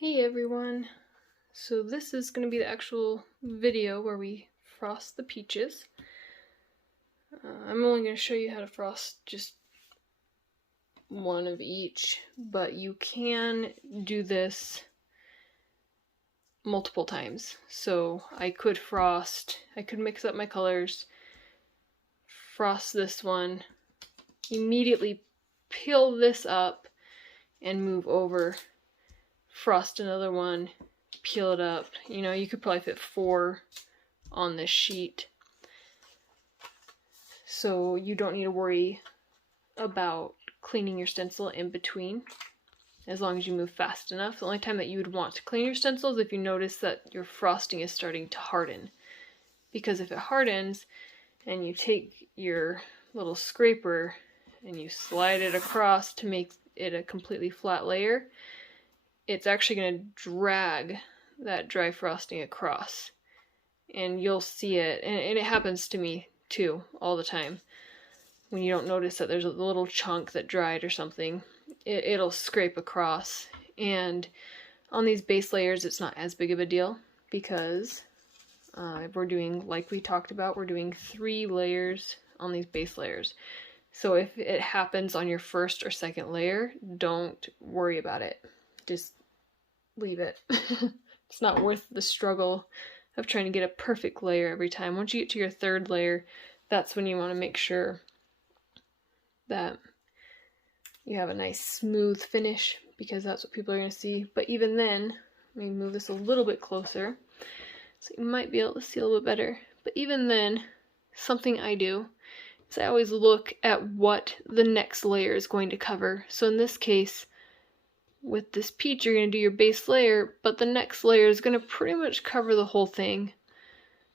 Hey everyone! So this is going to be the actual video where we frost the peaches. I'm only going to show you how to frost just one of each, but you can do this multiple times. So I could mix up my colors, frost this one, immediately peel this up and move over, frost another one, peel it up. You know, you could probably fit 4 on this sheet. So you don't need to worry about cleaning your stencil in between, as long as you move fast enough. The only time that you would want to clean your stencil is if you notice that your frosting is starting to harden. Because if it hardens and you take your little scraper and you slide it across to make it a completely flat layer, it's actually going to drag that dry frosting across. And you'll see it, and it happens to me too all the time. When you don't notice that there's a little chunk that dried or something, it'll scrape across. And on these base layers, it's not as big of a deal because we're doing, like we talked about, we're doing 3 layers on these base layers. So if it happens on your first or second layer, don't worry about it. Just leave it. It's not worth the struggle of trying to get a perfect layer every time. Once you get to your 3rd layer, that's when you want to make sure that you have a nice smooth finish, because that's what people are going to see. But even then, let me move this a little bit closer so you might be able to see a little bit better. But even then, something I do is I always look at what the next layer is going to cover. So in this case, with this peach, you're going to do your base layer, but the next layer is going to pretty much cover the whole thing,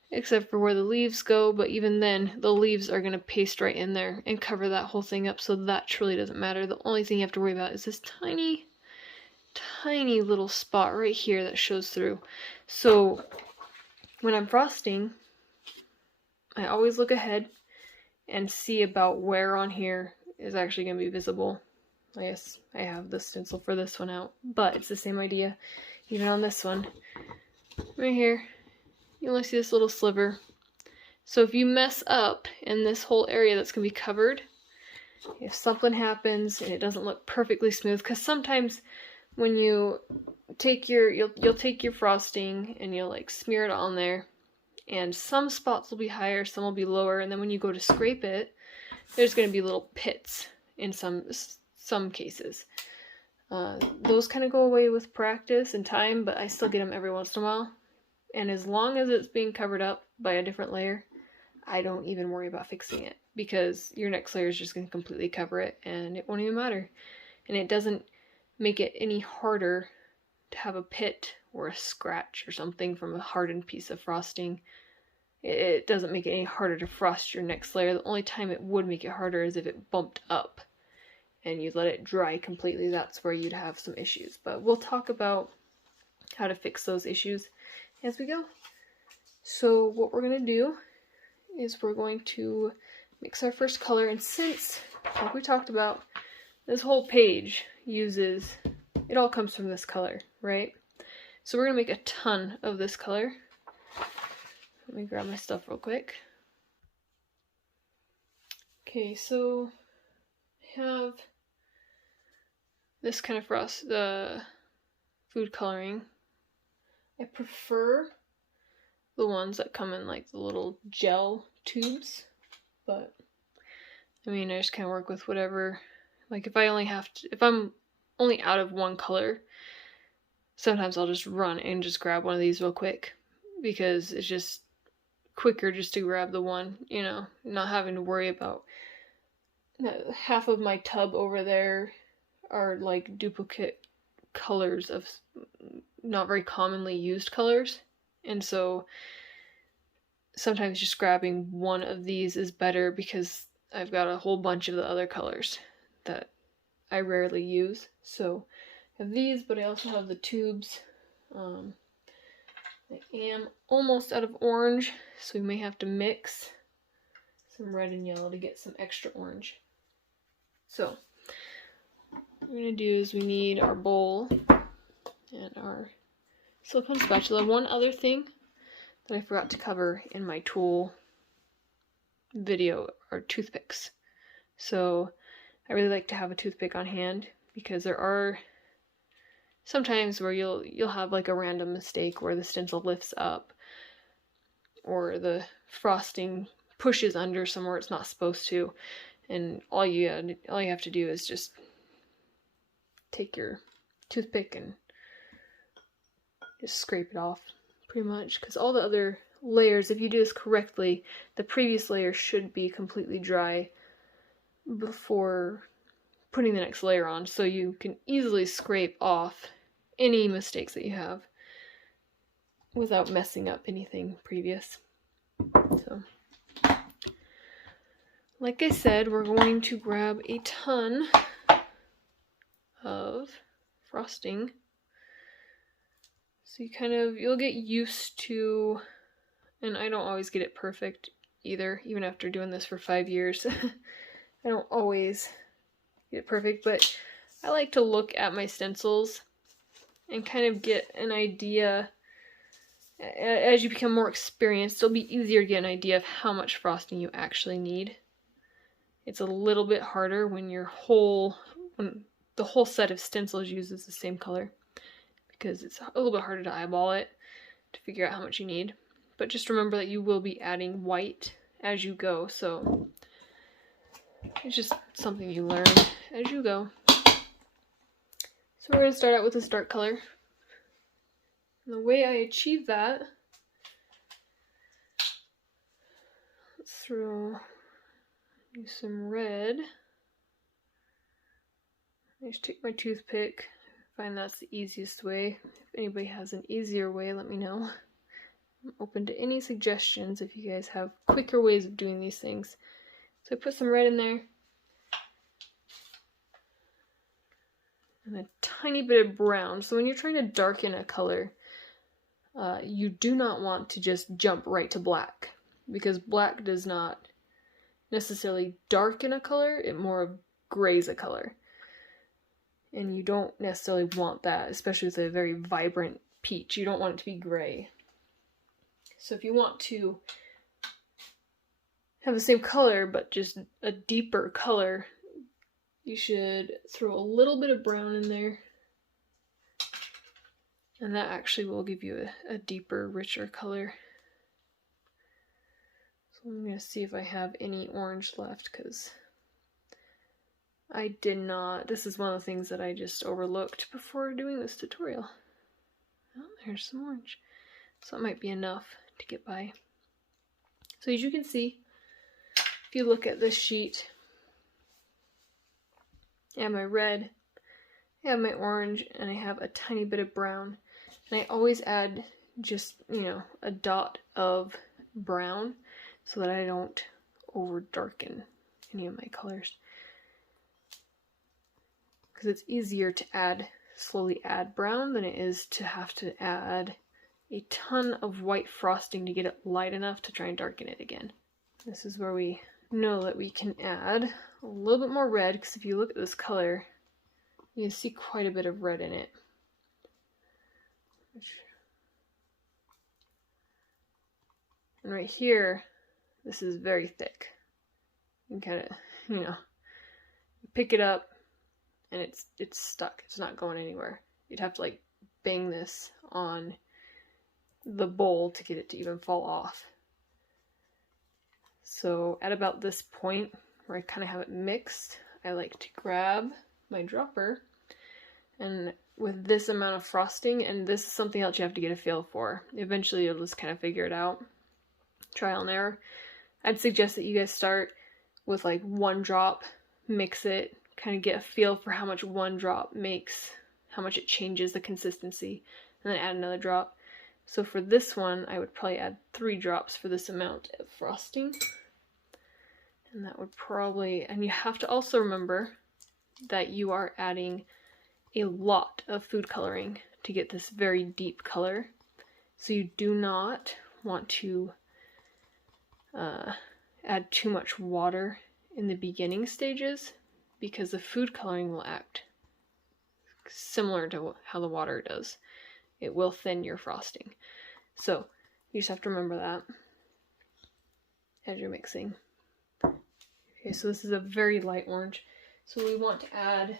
except for where the leaves go. But even then, the leaves are going to paste right in there and cover that whole thing up, so that truly doesn't matter. The only thing you have to worry about is this tiny, tiny little spot right here that shows through. So when I'm frosting, I always look ahead and see about where on here is actually going to be visible. I guess I have the stencil for this one out, but it's the same idea. Even on this one, right here, you only see this little sliver. So if you mess up in this whole area that's going to be covered, if something happens and it doesn't look perfectly smooth, because sometimes when you take your, you'll take your frosting and you'll like smear it on there, and some spots will be higher, some will be lower, and then when you go to scrape it, there's going to be little pits in some cases. Those kind of go away with practice and time, but I still get them every once in a while. And as long as it's being covered up by a different layer, I don't even worry about fixing it, because your next layer is just going to completely cover it and it won't even matter. And it doesn't make it any harder to have a pit or a scratch or something from a hardened piece of frosting. It doesn't make it any harder to frost your next layer. The only time it would make it harder is if it bumped up and you let it dry completely. That's where you'd have some issues. But we'll talk about how to fix those issues as we go. So what we're going to do is we're going to mix our first color, and since, like we talked about, this whole page uses, it all comes from this color, right? So we're going to make a ton of this color. Let me grab my stuff real quick. Okay, so I have this kind of food coloring. I prefer the ones that come in like the little gel tubes, but I mean, I just kind of work with whatever. Like if I'm only out of one color, sometimes I'll just run and just grab one of these real quick, because it's just quicker just to grab the one, you know, not having to worry about half of my tub over there are like duplicate colors of not very commonly used colors, and so sometimes just grabbing one of these is better, because I've got a whole bunch of the other colors that I rarely use. So I have these, but I also have the tubes. I am almost out of orange, so we may have to mix some red and yellow to get some extra orange. So what we're going to do is we need our bowl and our silicone spatula. One other thing that I forgot to cover in my tool video are toothpicks. So I really like to have a toothpick on hand because there are sometimes where you'll have like a random mistake where the stencil lifts up or the frosting pushes under somewhere it's not supposed to, and all you have to do is just take your toothpick and just scrape it off, pretty much, because all the other layers, if you do this correctly, the previous layer should be completely dry before putting the next layer on, so you can easily scrape off any mistakes that you have without messing up anything previous. So, like I said, we're going to grab a ton of frosting. So you'll get used to, and I don't always get it perfect either, even after doing this for 5 years. I don't always get it perfect, but I like to look at my stencils and kind of get an idea. As you become more experienced, it'll be easier to get an idea of how much frosting you actually need. It's a little bit harder when when the whole set of stencils uses the same color, because it's a little bit harder to eyeball it to figure out how much you need. But just remember that you will be adding white as you go, so it's just something you learn as you go. So we're going to start out with this dark color. And the way I achieve that, let's use some red. I just take my toothpick. I find that's the easiest way. If anybody has an easier way, let me know. I'm open to any suggestions if you guys have quicker ways of doing these things. So I put some red in there. And a tiny bit of brown. So when you're trying to darken a color, you do not want to just jump right to black, because black does not necessarily darken a color, it more grays a color. And you don't necessarily want that, especially with a very vibrant peach. You don't want it to be gray. So if you want to have the same color, but just a deeper color, you should throw a little bit of brown in there. And that actually will give you a deeper, richer color. So I'm going to see if I have any orange left, because I did not. This is one of the things that I just overlooked before doing this tutorial. Oh, there's some orange. So that might be enough to get by. So as you can see, if you look at this sheet, I have my red, I have my orange, and I have a tiny bit of brown. And I always add just, a dot of brown so that I don't over darken any of my colors. Because it's easier to slowly add brown than it is to have to add a ton of white frosting to get it light enough to try and darken it again. This is where we know that we can add a little bit more red, because if you look at this color, you can see quite a bit of red in it. And right here, this is very thick. You can kind of, pick it up and it's stuck. It's not going anywhere. You'd have to like bang this on the bowl to get it to even fall off. So at about this point where I kind of have it mixed, I like to grab my dropper, and with this amount of frosting, and this is something else you have to get a feel for. Eventually you'll just kind of figure it out. Trial and error. I'd suggest that you guys start with like 1 drop, mix it, kind of get a feel for how much 1 drop makes, how much it changes the consistency, and then add another drop. So for this one, I would probably add 3 drops for this amount of frosting. And that would probably, and you have to also remember that you are adding a lot of food coloring to get this very deep color. So you do not want to add too much water in the beginning stages, because the food coloring will act similar to how the water does. It will thin your frosting. So you just have to remember that as you're mixing. Okay, so this is a very light orange. So we want to add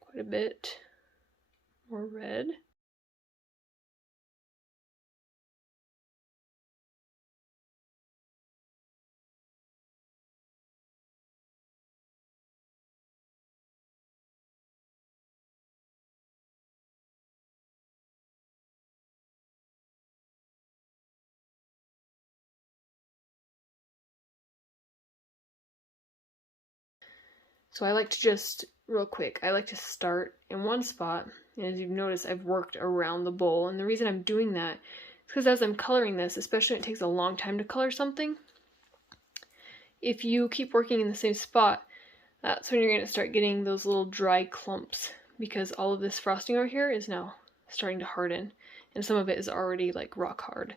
quite a bit more red. So I like to just, real quick, I like to start in one spot, and as you've noticed, I've worked around the bowl, and the reason I'm doing that is because as I'm coloring this, especially when it takes a long time to color something, if you keep working in the same spot, that's when you're going to start getting those little dry clumps, because all of this frosting over here is now starting to harden, and some of it is already like rock hard.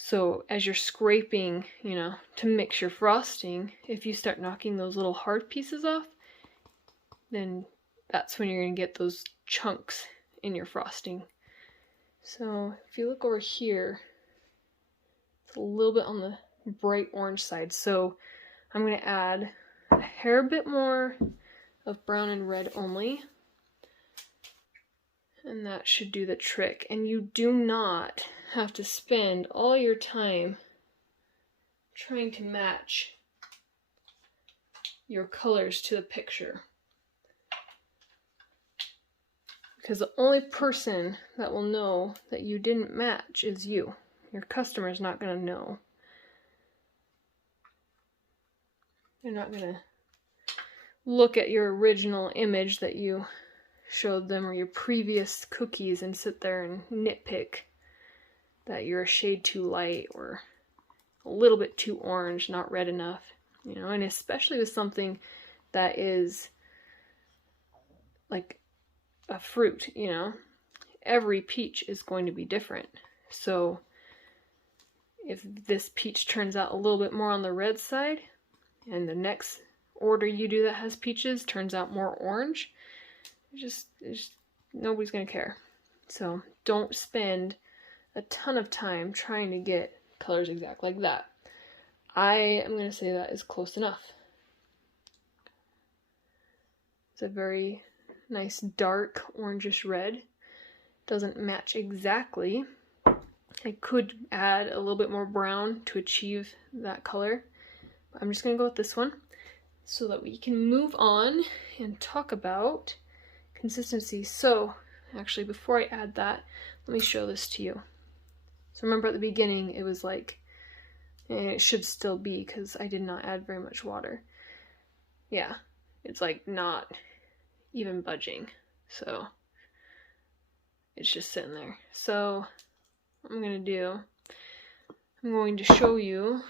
So as you're scraping, you know, to mix your frosting, if you start knocking those little hard pieces off, then that's when you're going to get those chunks in your frosting. So if you look over here, it's a little bit on the bright orange side. So I'm going to add a hair bit more of brown and red only. And that should do the trick. And you do not have to spend all your time trying to match your colors to the picture. Because the only person that will know that you didn't match is you. Your customer's not going to know. They're not going to look at your original image that you showed them or your previous cookies and sit there and nitpick that you're a shade too light or a little bit too orange, not red enough, you know, and especially with something that is like a fruit, you know, every peach is going to be different. So if this peach turns out a little bit more on the red side and the next order you do that has peaches turns out more orange, it's just nobody's gonna care. So don't spend a ton of time trying to get colors exact like that. I am gonna say that is close enough. It's a very nice dark orangish red. Doesn't match exactly. I could add a little bit more brown to achieve that color, but I'm just gonna go with this one so that we can move on and talk about consistency. So actually, before I add that, let me show this to you. So remember at the beginning it was like, and it should still be because I did not add very much water. Yeah, it's like not even budging. So it's just sitting there. So what I'm going to do, I'm going to show you,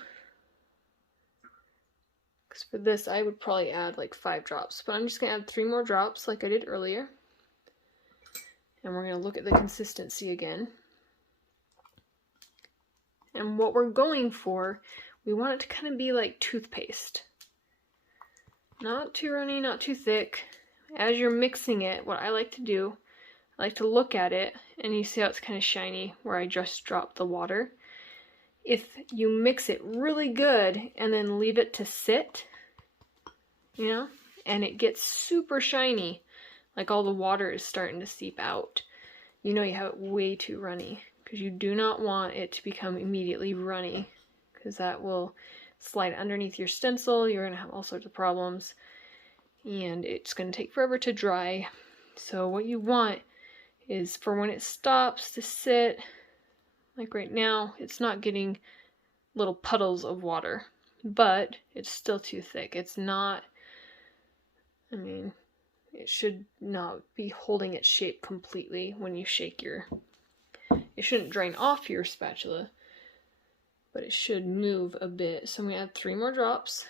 because for this I would probably add like 5 drops, but I'm just going to add 3 more drops like I did earlier. And we're going to look at the consistency again. And what we're going for, we want it to kind of be like toothpaste. Not too runny, not too thick. As you're mixing it, what I like to do, I like to look at it, and you see how it's kind of shiny where I just dropped the water. If you mix it really good and then leave it to sit, you know, and it gets super shiny, like all the water is starting to seep out, you know you have it way too runny, because you do not want it to become immediately runny, because that will slide underneath your stencil. You're going to have all sorts of problems, and it's going to take forever to dry. So what you want is for when it stops to sit, like right now, it's not getting little puddles of water, but it's still too thick. It's not, I mean, it should not be holding its shape completely when you shake your, it shouldn't drain off your spatula, but it should move a bit. So I'm going to add 3 more drops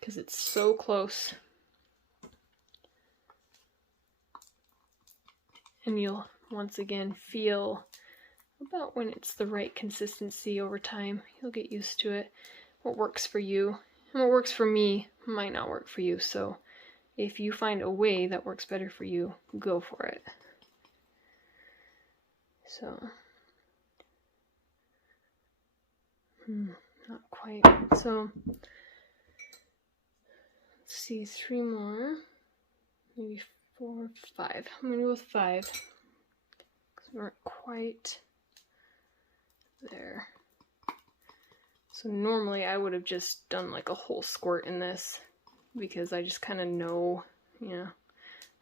because it's so close. And you'll once again feel about when it's the right consistency over time. You'll get used to it. What works for you and what works for me might not work for you, so if you find a way that works better for you, go for it. So, not quite. So, let's see, 3 more, maybe 4, 5. I'm gonna go with 5 because we weren't quite there. So normally I would have just done like a whole squirt in this because I just kind of know, I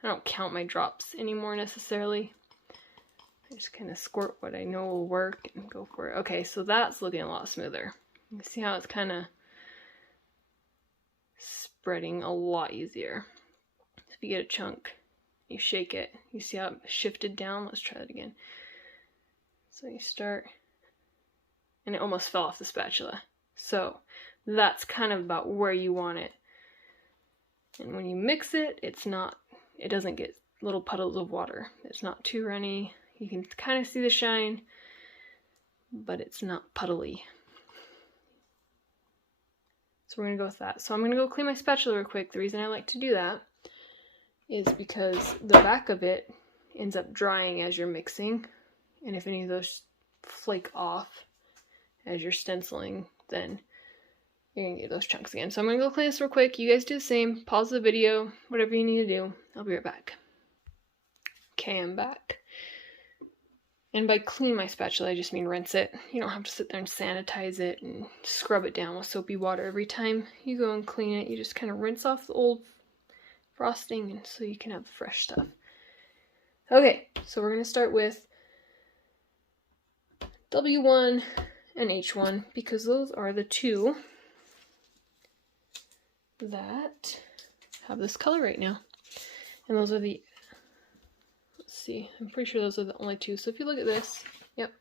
don't count my drops anymore necessarily. I just kind of squirt what I know will work and go for it. Okay, so that's looking a lot smoother. You see how it's kind of spreading a lot easier. So if you get a chunk, you shake it. You see how it shifted down? Let's try that again. So you start, and it almost fell off the spatula. So that's kind of about where you want it. And when you mix it, it doesn't get little puddles of water. It's not too runny. You can kind of see the shine, but it's not puddly. So we're going to go with that. So I'm going to go clean my spatula real quick. The reason I like to do that is because the back of it ends up drying as you're mixing. And if any of those flake off as you're stenciling, then you're going to get those chunks again. So I'm going to go clean this real quick. You guys do the same. Pause the video, whatever you need to do. I'll be right back. Okay, I'm back. And by clean my spatula, I just mean rinse it. You don't have to sit there and sanitize it and scrub it down with soapy water every time you go and clean it. You just kind of rinse off the old frosting and so you can have the fresh stuff. Okay, so we're going to start with W1 and H1 because those are the two that have this color right now. And those are the, let's see, I'm pretty sure those are the only two. So if you look at this, yep,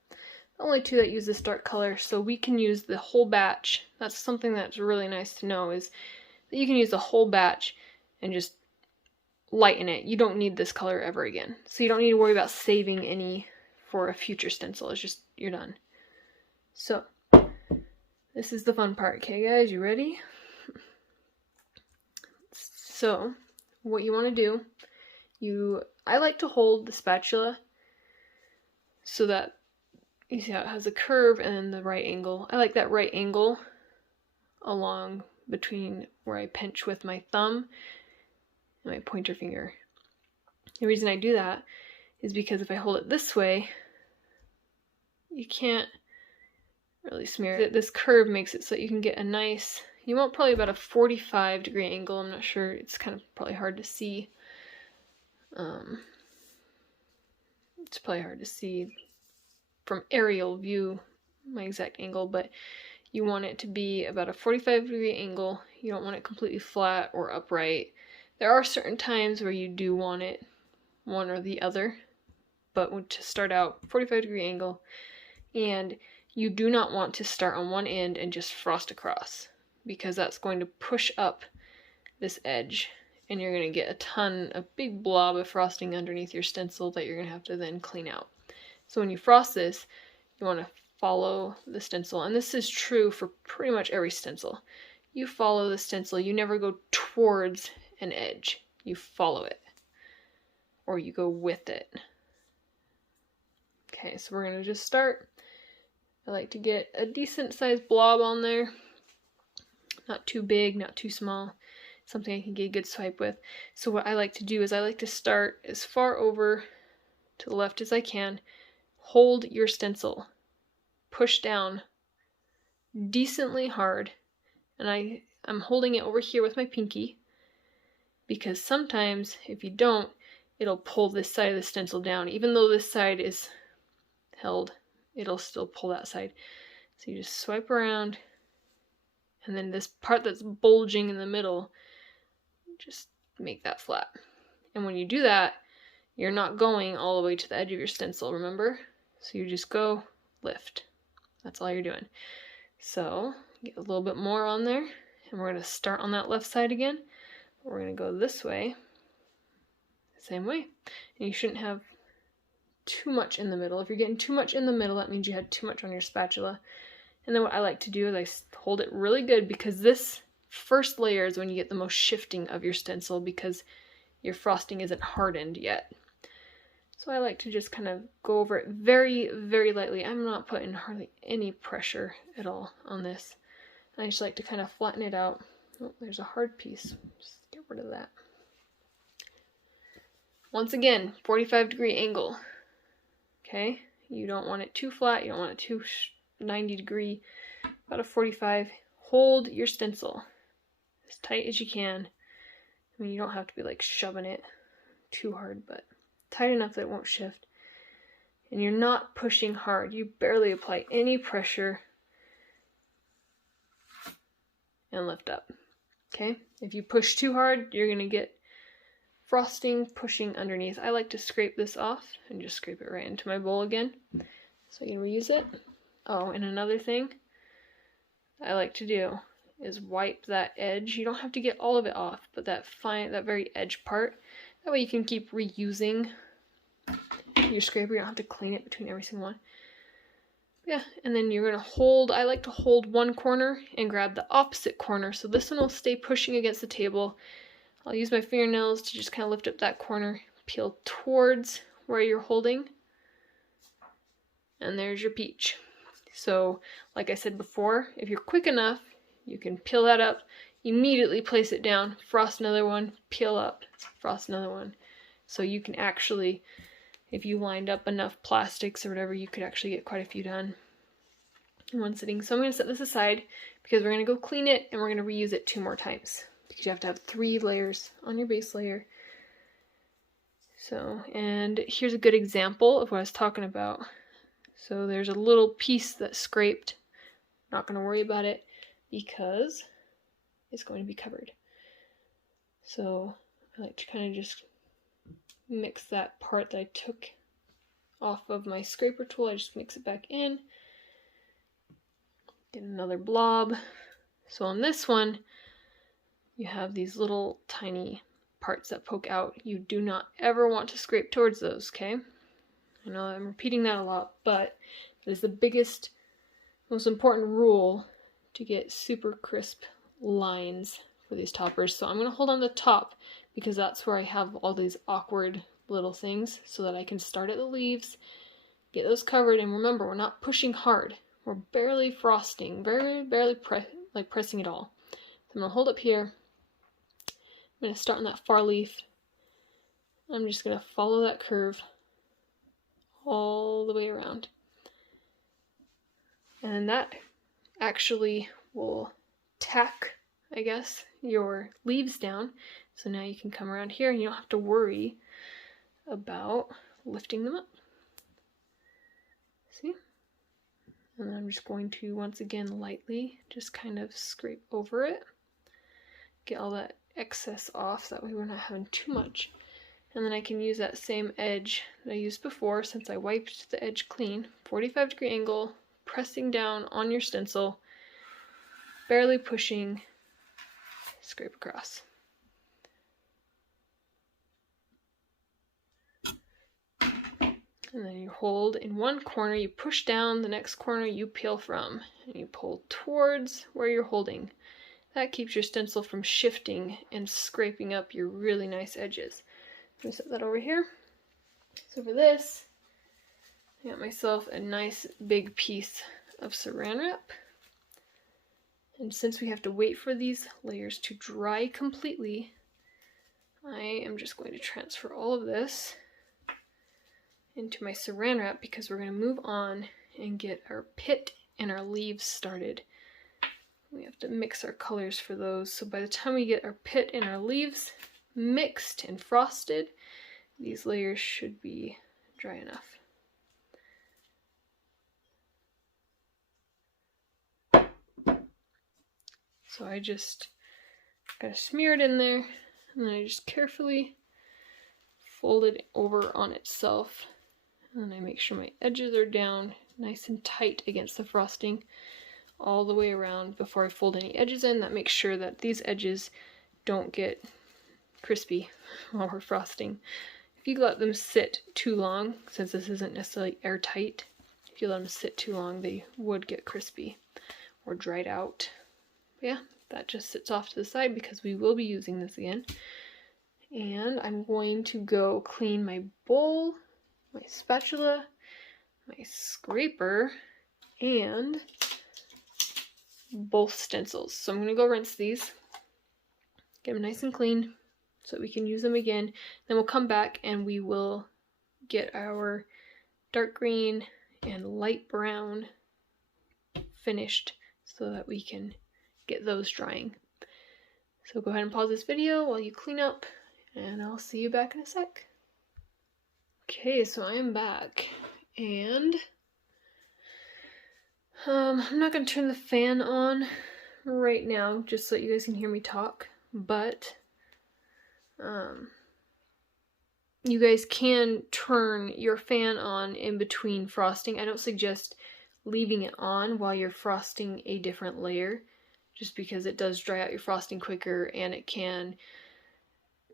the only two that use this dark color. So we can use the whole batch. That's something that's really nice to know, is that you can use the whole batch and just lighten it. You don't need this color ever again. So you don't need to worry about saving any for a future stencil. It's just, you're done. So this is the fun part. Okay guys, you ready? So what you want to do, I like to hold the spatula so that you see how it has a curve and then the right angle. I like that right angle along between where I pinch with my thumb and my pointer finger. The reason I do that is because if I hold it this way, you can't really smear it. This curve makes it so that you can get a nice, you want probably about a 45-degree angle. I'm not sure, it's kind of probably hard to see. It's probably hard to see from aerial view my exact angle, but you want it to be about a 45-degree angle. You don't want it completely flat or upright. There are certain times where you do want it one or the other, but to start out, 45-degree angle, and you do not want to start on one end and just frost across, because that's going to push up this edge, and you're going to get a big blob of frosting underneath your stencil that you're going to have to then clean out. So when you frost this, you want to follow the stencil, and this is true for pretty much every stencil. You follow the stencil, you never go towards an edge, you follow it, or you go with it. Okay, so we're going to just start. I like to get a decent sized blob on there, not too big, not too small, something I can get a good swipe with. So what I like to do is I like to start as far over to the left as I can, hold your stencil, push down decently hard, and I'm holding it over here with my pinky, because sometimes if you don't, it'll pull this side of the stencil down. Even though this side is held, it'll still pull that side. So you just swipe around, and then this part that's bulging in the middle, just make that flat. And when you do that, you're not going all the way to the edge of your stencil, remember? So you just go, lift. That's all you're doing. So get a little bit more on there, and we're going to start on that left side again. We're going to go this way, same way. And you shouldn't have too much in the middle. If you're getting too much in the middle, that means you had too much on your spatula. And then what I like to do is I hold it really good, because this first layer is when you get the most shifting of your stencil because your frosting isn't hardened yet. So I like to just kind of go over it very, very lightly. I'm not putting hardly any pressure at all on this. I just like to kind of flatten it out. Oh, there's a hard piece. Just get rid of that. Once again, 45-degree angle. Okay, you don't want it too flat, you don't want it too 90-degree. About a 45. Hold your stencil as tight as you can. I mean, you don't have to be like shoving it too hard, but tight enough that it won't shift. And you're not pushing hard. You barely apply any pressure. And lift up. Okay? If you push too hard, you're going to get frosting pushing underneath. I like to scrape this off and just scrape it right into my bowl again so I can reuse it. Oh, and another thing I like to do is wipe that edge. You don't have to get all of it off, but that very edge part. That way you can keep reusing your scraper. You don't have to clean it between every single one. Yeah, and then you're going to hold, I like to hold one corner and grab the opposite corner. So this one will stay pushing against the table. I'll use my fingernails to just kind of lift up that corner, peel towards where you're holding. And there's your peach. So, like I said before, if you're quick enough, you can peel that up, immediately place it down, frost another one, peel up, frost another one. So you can actually, if you lined up enough plastics or whatever, you could actually get quite a few done in one sitting. So I'm going to set this aside because we're going to go clean it and we're going to reuse it 2 more times. Because you have to have 3 layers on your base layer. So, and here's a good example of what I was talking about. So there's a little piece that's scraped. Not going to worry about it because it's going to be covered. So I like to kind of just mix that part that I took off of my scraper tool. I just mix it back in. Get another blob. So on this one, you have these little tiny parts that poke out. You do not ever want to scrape towards those, okay? I know I'm repeating that a lot, but it is the biggest, most important rule to get super crisp lines for these toppers. So I'm going to hold on the top because that's where I have all these awkward little things so that I can start at the leaves, get those covered, and remember, we're not pushing hard. We're barely frosting, barely pressing it all. So I'm going to hold up here. I'm going to start on that far leaf. I'm just going to follow that curve all the way around. And that actually will tack, I guess, your leaves down. So now you can come around here and you don't have to worry about lifting them up. See? And then I'm just going to, once again, lightly just kind of scrape over it. Get all that excess off, that way we're not having too much. And then I can use that same edge that I used before since I wiped the edge clean. 45-degree angle, pressing down on your stencil, barely pushing, scrape across. And then you hold in one corner, you push down, the next corner you peel from, and you pull towards where you're holding. That keeps your stencil from shifting and scraping up your really nice edges. I'm going to set that over here. So for this, I got myself a nice big piece of saran wrap. And since we have to wait for these layers to dry completely, I am just going to transfer all of this into my saran wrap because we're going to move on and get our pit and our leaves started. We have to mix our colors for those. So by the time we get our pit and our leaves mixed and frosted, these layers should be dry enough. So I just gotta smear it in there, and then I just carefully fold it over on itself. And I make sure my edges are down nice and tight against the frosting all the way around before I fold any edges in. That makes sure that these edges don't get crispy while we're frosting. If you let them sit too long, since this isn't necessarily airtight, if you let them sit too long, they would get crispy or dried out. But yeah, that just sits off to the side because we will be using this again. And I'm going to go clean my bowl, my spatula, my scraper, and both stencils. So I'm going to go rinse these, get them nice and clean so that we can use them again. Then we'll come back and we will get our dark green and light brown finished so that we can get those drying. So go ahead and pause this video while you clean up, and I'll see you back in a sec. Okay, so I am back, and I'm not going to turn the fan on right now just so that you guys can hear me talk, but you guys can turn your fan on in between frosting. I don't suggest leaving it on while you're frosting a different layer, just because it does dry out your frosting quicker and it can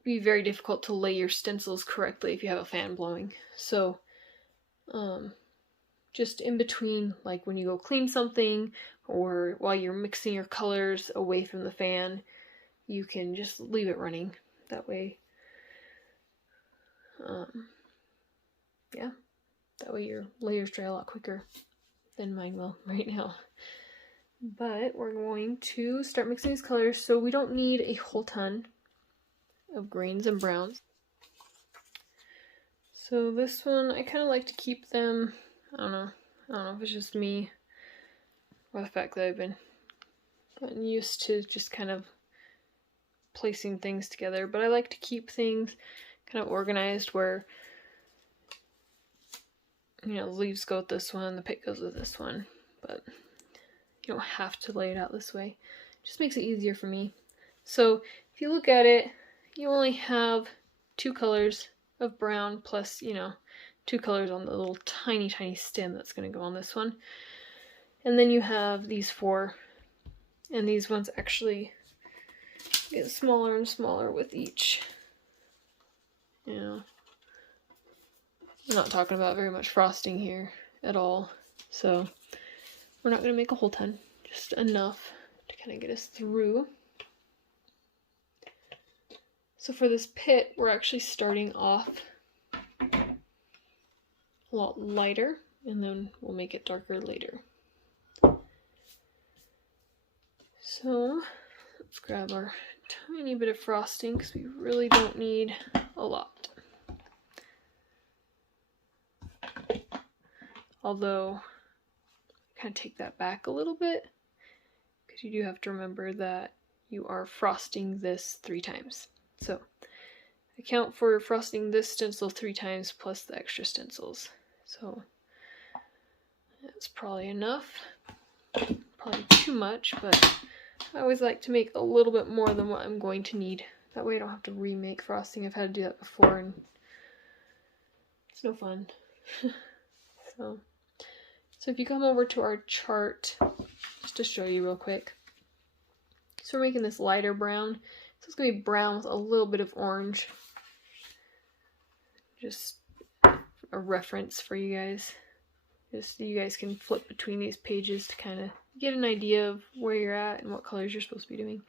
be very difficult to lay your stencils correctly if you have a fan blowing. So just in between, like when you go clean something or while you're mixing your colors away from the fan, you can just leave it running. That way, yeah, that way your layers dry a lot quicker than mine will right now. But we're going to start mixing these colors, so we don't need a whole ton of greens and browns. So this one, I kind of like to keep them, I don't know if it's just me or the fact that I've gotten used to just kind of placing things together, but I like to keep things kind of organized where, you know, the leaves go with this one, the pick goes with this one, but you don't have to lay it out this way. It just makes it easier for me. So if you look at it, you only have 2 colors of brown plus, you know, 2 colors on the little tiny stem that's going to go on this one. And then you have these 4, and these ones actually get smaller and smaller with each. You know, I'm not talking about very much frosting here at all, so we're not going to make a whole ton, just enough to kind of get us through. So for this pit, we're actually starting off a lot lighter, and then we'll make it darker later. So let's grab our tiny bit of frosting because we really don't need a lot. Although, kind of take that back a little bit, because you do have to remember that you are frosting this 3 times. So account for frosting this stencil 3 times plus the extra stencils. So that's probably enough. Probably too much, but I always like to make a little bit more than what I'm going to need. That way I don't have to remake frosting. I've had to do that before and it's no fun. So if you come over to our chart, just to show you real quick. So we're making this lighter brown. So it's going to be brown with a little bit of orange. Just a reference for you guys. Just so you guys can flip between these pages to kind of get an idea of where you're at and what colors you're supposed to be doing.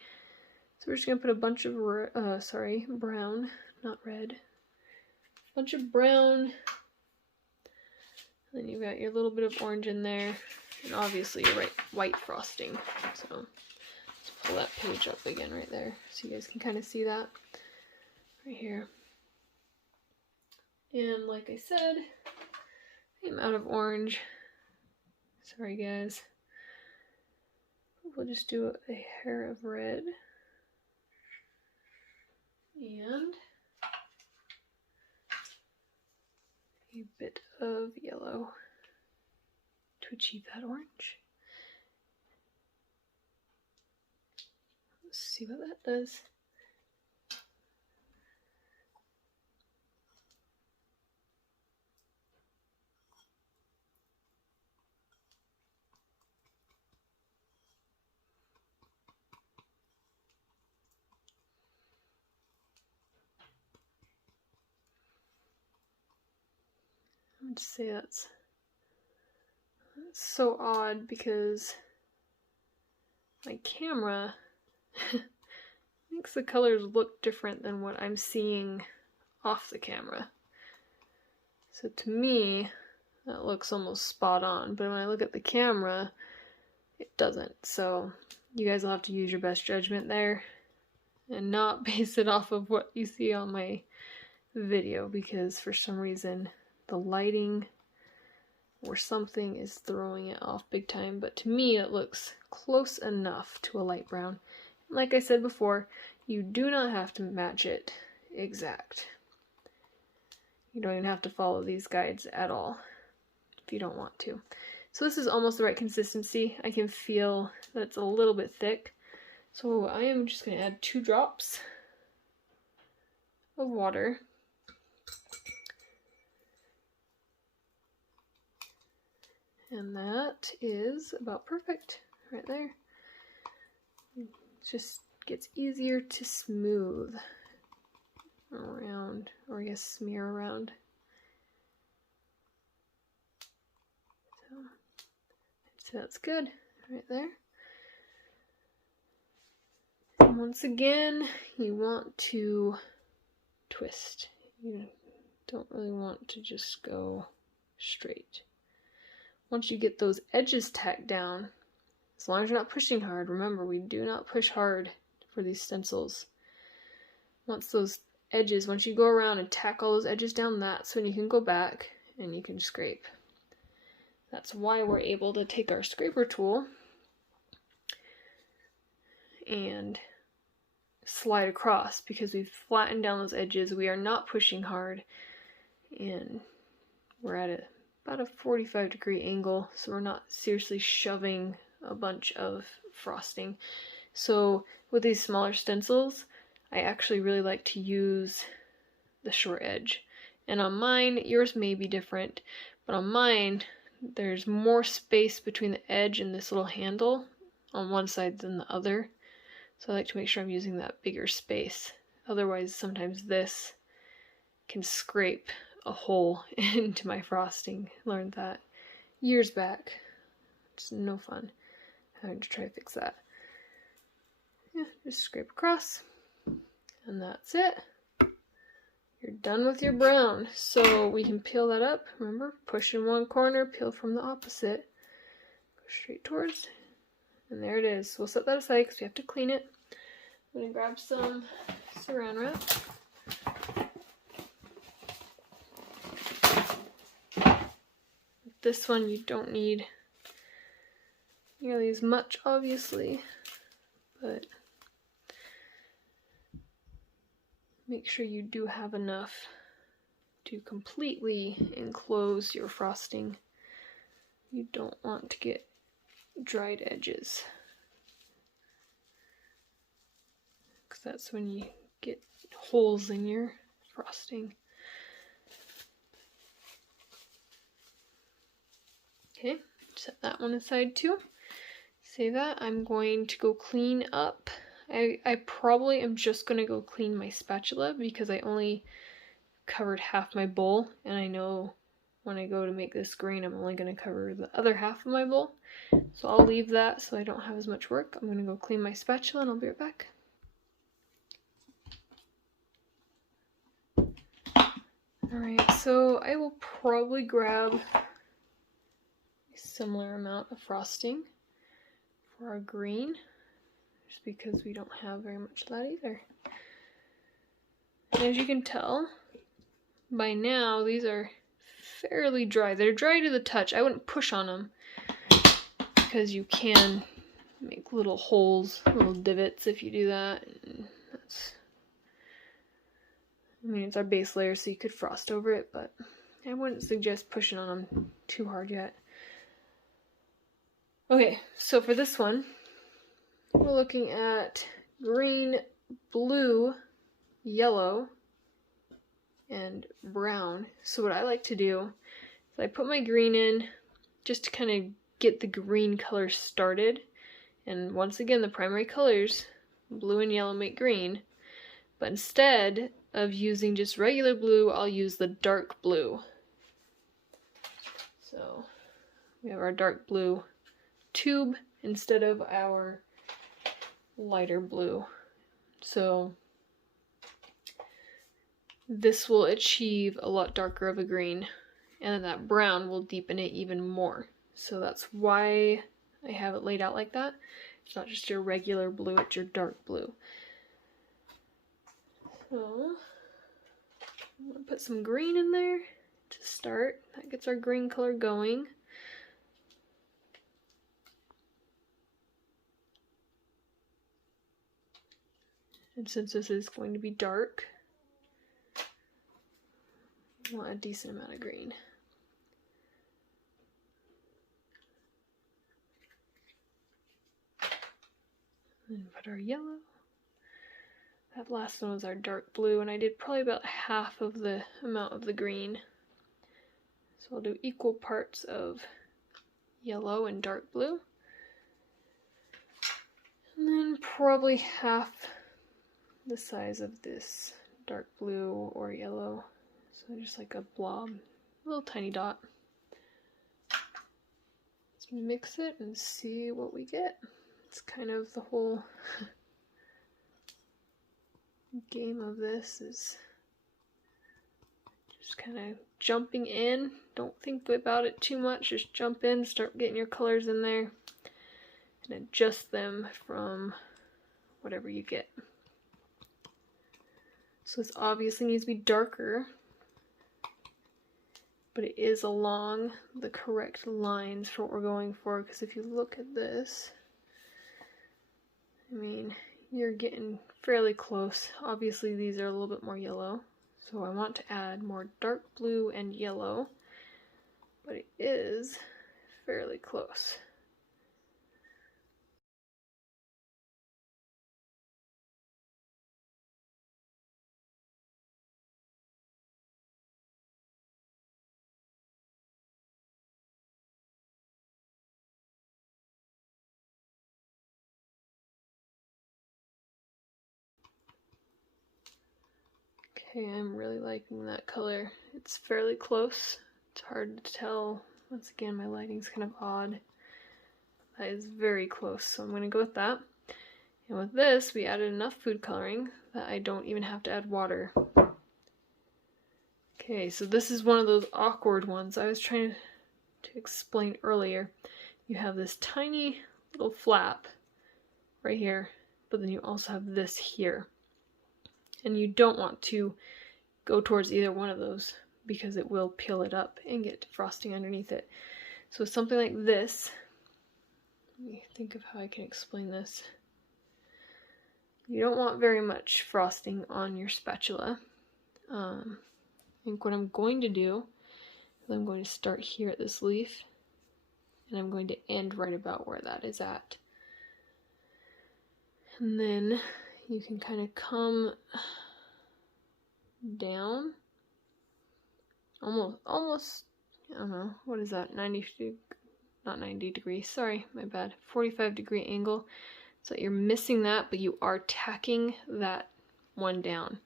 So we're just going to put a bunch of, brown, not red. A bunch of brown. Then you've got your little bit of orange in there. And obviously your white frosting. So let's pull that page up again right there so you guys can kind of see that right here. And like I said, I'm out of orange. Sorry guys. We'll just do a hair of red. And a bit of yellow to achieve that orange. Let's see what that does. I would say that's so odd because my camera Makes the colors look different than what I'm seeing off the camera. So to me, that looks almost spot on, but when I look at the camera, it doesn't. So you guys will have to use your best judgment there and not base it off of what you see on my video, because for some reason the lighting or something is throwing it off big time. But to me, it looks close enough to a light brown. And like I said before, you do not have to match it exact. You don't even have to follow these guides at all if you don't want to. So this is almost the right consistency. I can feel that it's a little bit thick. So I am just going to add 2 drops of water. And that is about perfect right there. It just gets easier to smooth around, or I guess smear around. So that's good right there. And once again, you want to twist. You don't really want to just go straight. Once you get those edges tacked down, as long as you're not pushing hard, remember we do not push hard for these stencils. Once you go around and tack all those edges down, that's when you can go back and you can scrape. That's why we're able to take our scraper tool and slide across, because we've flattened down those edges. We are not pushing hard, and we're at about a 45-degree angle, so we're not seriously shoving a bunch of frosting. So with these smaller stencils, I actually really like to use the short edge. And on mine, yours may be different, but on mine, there's more space between the edge and this little handle on one side than the other. So I like to make sure I'm using that bigger space. Otherwise, sometimes this can scrape a hole into my frosting. Learned that years back. It's no fun having to try to fix that. Yeah, just scrape across. And that's it. You're done with your brown. So we can peel that up. Remember, push in one corner, peel from the opposite. Go straight towards. And there it is. We'll set that aside because we have to clean it. I'm going to grab some saran wrap. This one you don't need nearly as much, obviously, but make sure you do have enough to completely enclose your frosting. You don't want to get dried edges, because that's when you get holes in your frosting. Okay, set that one aside too. Save that. I'm going to go clean up. I probably am just going to go clean my spatula because I only covered half my bowl, and I know when I go to make this green I'm only going to cover the other half of my bowl. So I'll leave that so I don't have as much work. I'm going to go clean my spatula and I'll be right back. Alright, so I will probably grab a similar amount of frosting for our green, just because we don't have very much of that either. And as you can tell, by now these are fairly dry. They're dry to the touch. I wouldn't push on them because you can make little holes, little divots if you do that. And it's our base layer, so you could frost over it, but I wouldn't suggest pushing on them too hard yet. Okay, so for this one, we're looking at green, blue, yellow, and brown. So what I like to do is I put my green in just to kind of get the green color started. And once again, the primary colors, blue and yellow, make green. But instead of using just regular blue, I'll use the dark blue. So we have our dark blue tube instead of our lighter blue. So this will achieve a lot darker of a green, and then that brown will deepen it even more. So that's why I have it laid out like that. It's not just your regular blue, it's your dark blue. So I'm gonna put some green in there to start. That gets our green color going. And since this is going to be dark, I want a decent amount of green. And put our yellow. That last one was our dark blue, and I did probably about half of the amount of the green. So I'll do equal parts of yellow and dark blue. And then probably half the size of this dark blue or yellow. So just like a blob, a little tiny dot. Let's mix it and see what we get. It's kind of the whole game of this is just kind of jumping in. Don't think about it too much, just jump in, start getting your colors in there, and adjust them from whatever you get. So this obviously needs to be darker, but it is along the correct lines for what we're going for, because if you look at this, I mean, you're getting fairly close. Obviously these are a little bit more yellow, so I want to add more dark blue and yellow, but it is fairly close. Okay, I'm really liking that color. It's fairly close. It's hard to tell. Once again, my lighting's kind of odd. That is very close, so I'm going to go with that. And with this, we added enough food coloring that I don't even have to add water. Okay, so this is one of those awkward ones I was trying to explain earlier. You have this tiny little flap right here, but then you also have this here. And you don't want to go towards either one of those because it will peel it up and get frosting underneath it. So something like this, let me think of how I can explain this. You don't want very much frosting on your spatula. I think what I'm going to do is I'm going to start here at this leaf, and I'm going to end right about where that is at. And then you can kind of come down, almost, I don't know, what is that, not 90 degrees, sorry, my bad, 45-degree angle, so you're missing that, but you are tacking that one down,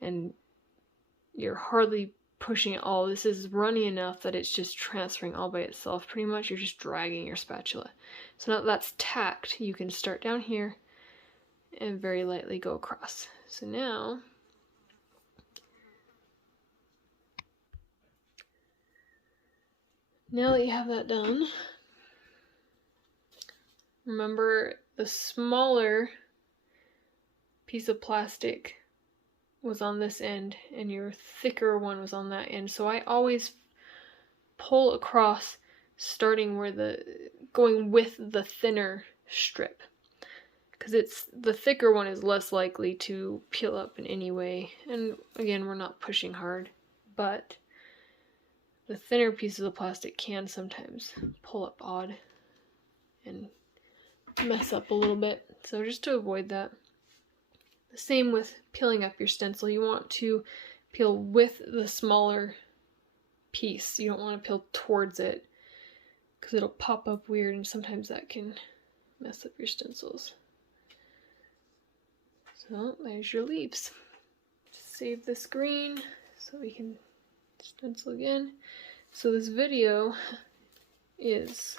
and you're hardly pushing it all. This is runny enough that it's just transferring all by itself, pretty much. You're just dragging your spatula. So now that that's tacked, you can start down here and very lightly go across. So now that you have that done, remember the smaller piece of plastic was on this end and your thicker one was on that end. So I always pull across, starting where going with the thinner strip, because it's the thicker one is less likely to peel up in any way. And again, we're not pushing hard, but the thinner pieces of plastic can sometimes pull up odd and mess up a little bit. So just to avoid that. The same with peeling up your stencil. You want to peel with the smaller piece. You don't want to peel towards it because it'll pop up weird, and sometimes that can mess up your stencils. So there's your leaves. Just save this green so we can stencil again. So this video is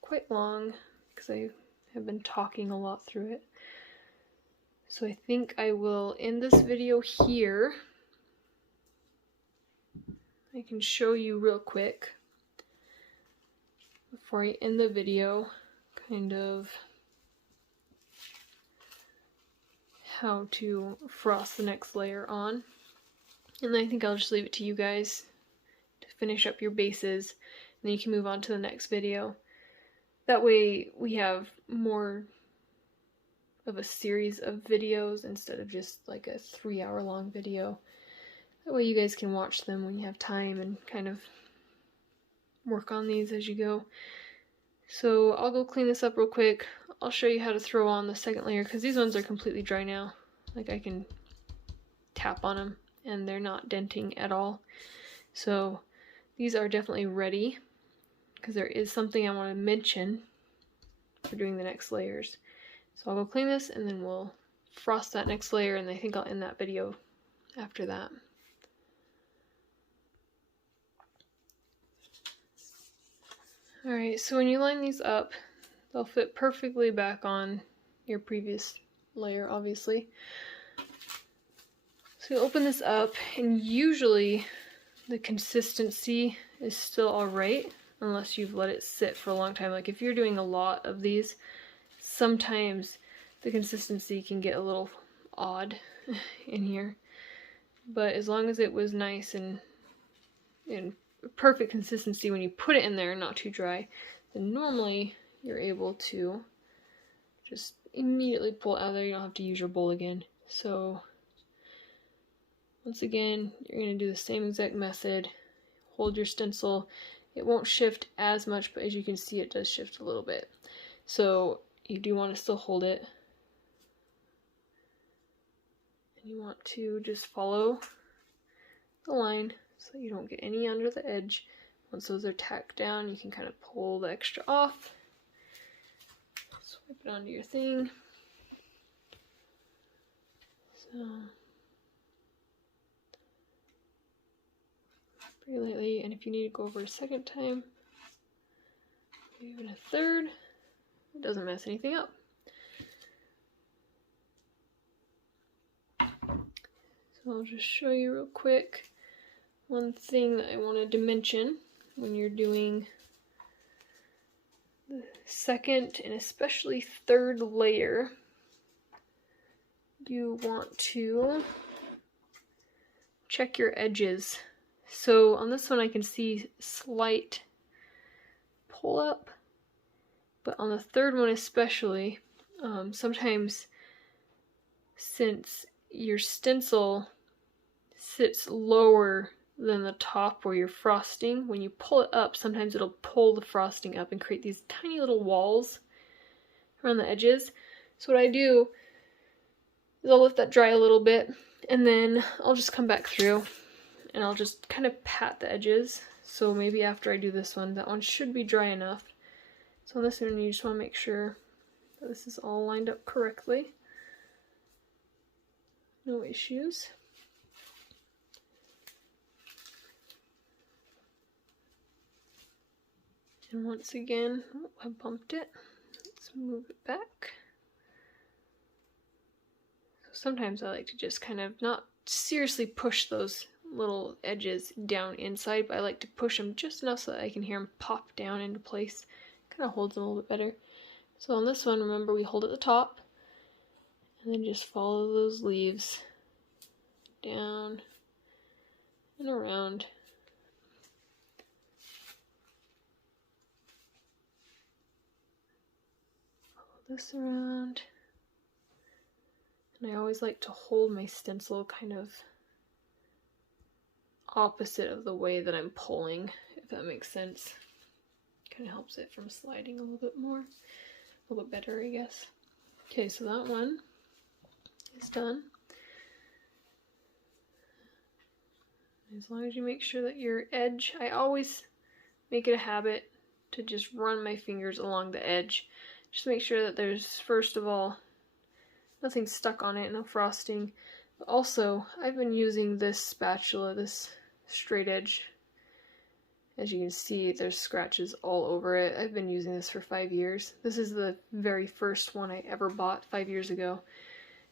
quite long because I I've been talking a lot through it. So I think I will end this video here. I can show you real quick before I end the video kind of how to frost the next layer on. And then I think I'll just leave it to you guys to finish up your bases, and then you can move on to the next video. That way we have more of a series of videos instead of just like a 3-hour long video. That way you guys can watch them when you have time and kind of work on these as you go. So I'll go clean this up real quick. I'll show you how to throw on the second layer because these ones are completely dry now. Like I can tap on them and they're not denting at all. So these are definitely ready because there is something I want to mention for doing the next layers. So I'll go clean this and then we'll frost that next layer, and I think I'll end that video after that. Alright, so when you line these up, they'll fit perfectly back on your previous layer, obviously. So you open this up, and usually the consistency is still alright, unless you've let it sit for a long time. Like if you're doing a lot of these, sometimes the consistency can get a little odd in here. But as long as it was nice and perfect consistency when you put it in there, not too dry, then normally you're able to just immediately pull it out of there. You don't have to use your bowl again. So once again, you're going to do the same exact method. Hold your stencil. It won't shift as much, but as you can see, it does shift a little bit. So you do want to still hold it. And you want to just follow the line so you don't get any under the edge. Once those are tacked down, you can kind of pull the extra off. Swipe it onto your thing. So pretty lightly, and if you need to go over a second time, even a third, it doesn't mess anything up. So I'll just show you real quick one thing that I wanted to mention when you're doing the second and especially third layer. You want to check your edges. So on this one I can see slight pull up, but on the third one especially, sometimes since your stencil sits lower than the top where you're frosting, when you pull it up, sometimes it'll pull the frosting up and create these tiny little walls around the edges. So what I do is I'll let that dry a little bit, and then I'll just come back through and I'll just kind of pat the edges. So maybe after I do this one, that one should be dry enough. So on this one, you just want to make sure that this is all lined up correctly. No issues. And once again, oh, I bumped it. Let's move it back. So sometimes I like to just kind of not seriously push those little edges down inside, but I like to push them just enough so that I can hear them pop down into place. Kind of holds them a little bit better. So on this one, remember we hold at the top, and then just follow those leaves down and around. Follow this around. And I always like to hold my stencil kind of opposite of the way that I'm pulling, if that makes sense. Kind of helps it from sliding a little bit more, a little bit better, I guess. Okay, so that one is done. As long as you make sure that your edge, I always make it a habit to just run my fingers along the edge. Just make sure that there's, first of all, nothing stuck on it, no frosting. But also, I've been using this spatula, this straight edge As you can see, there's scratches all over it. I've been using this for 5 years. This is the very first one I ever bought 5 years ago.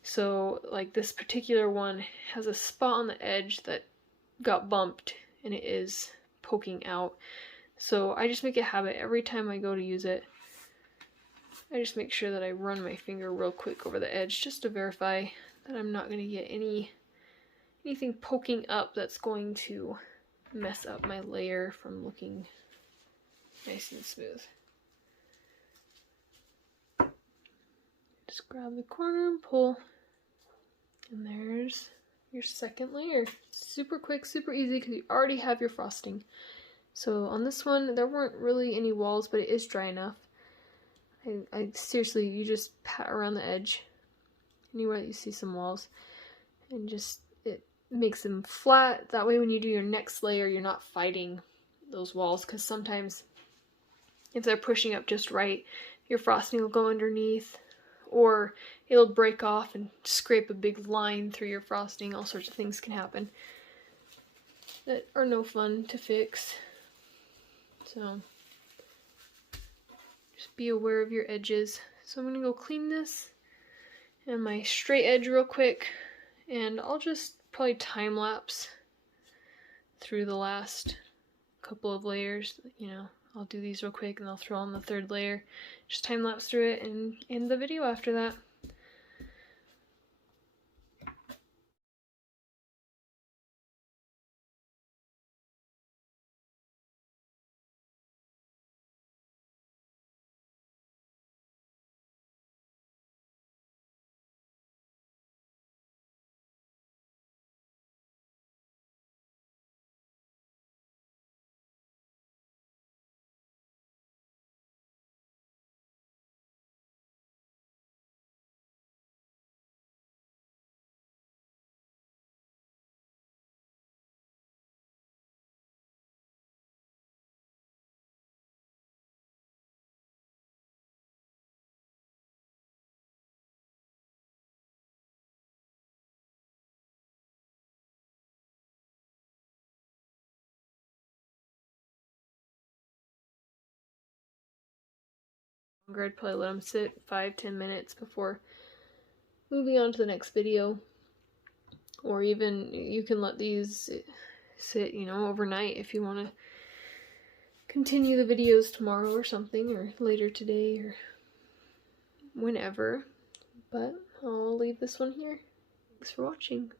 So, like, this particular one has a spot on the edge that got bumped, and it is poking out. So I just make a habit every time I go to use it. I just make sure that I run my finger real quick over the edge just to verify that I'm not going to get anything poking up that's going to mess up my layer from looking nice and smooth. Just grab the corner and pull, and there's your second layer. Super quick, super easy because you already have your frosting. So on this one, there weren't really any walls, but it is dry enough. I seriously, you just pat around the edge, anywhere that you see some walls, and just, it makes them flat. That way when you do your next layer, you're not fighting those walls, because sometimes if they're pushing up just right, your frosting will go underneath, or it'll break off and scrape a big line through your frosting. All sorts of things can happen that are no fun to fix. So just be aware of your edges. So I'm going to go clean this and my straight edge real quick, and I'll just probably time lapse through the last couple of layers. You know, I'll do these real quick and I'll throw on the third layer, just time lapse through it, and end the video after that. I'd probably let them sit 5-10 minutes before moving on to the next video. Or even you can let these sit, you know, overnight if you want to continue the videos tomorrow or something, or later today, or whenever. But I'll leave this one here. Thanks for watching.